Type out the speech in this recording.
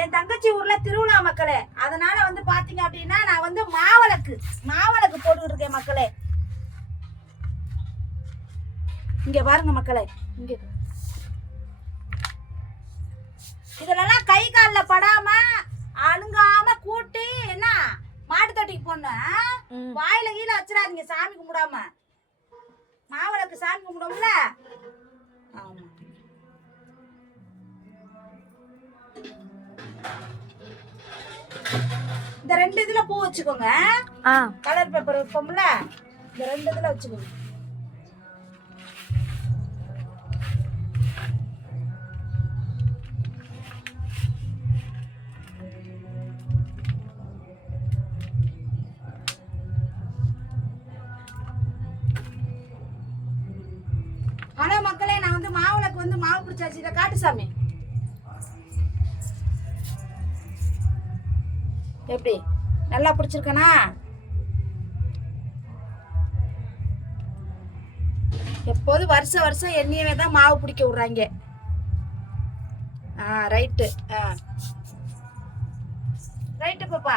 என் தங்கச்சி ஊர்ல திருவிழா மக்களே. அதனால வந்து பாத்தீங்க அப்படின்னா நான் வந்து மாவிளக்கு போட்டுக்கிட்டு இருக்கேன் மக்களே. இங்க பாருங்க மக்களே, இங்க இதுலலாம் கை காலில் படாம அழுங்காம கூட்டி என்ன மாட்டு தொட்டிக்கு போடணும். வாயில கீழே வச்சிடாதீங்க சாமி கும்பிடாம. மாவிளக்கு சாமி கும்பிடும்ல. ஆமா, இந்த 2 இதுல பூ வச்சுக்கோங்க. கலர் பேப்பர் வைப்போம்ல, இந்த 2 இதுல வச்சுக்கோங்க. ஆனா மக்களே, நான் வந்து மாவிளக்கு வந்து மாவு பிடிச்சாச்சு. இதை காட்டு சாமி. எப்படி நல்லா பிடிச்சிருக்கனா? எப்போதும் வருஷம் எண்ணெயவே தான் மாவு பிடிக்க விடுறாங்க. ரைட்டு ரைட்டு பாப்பா.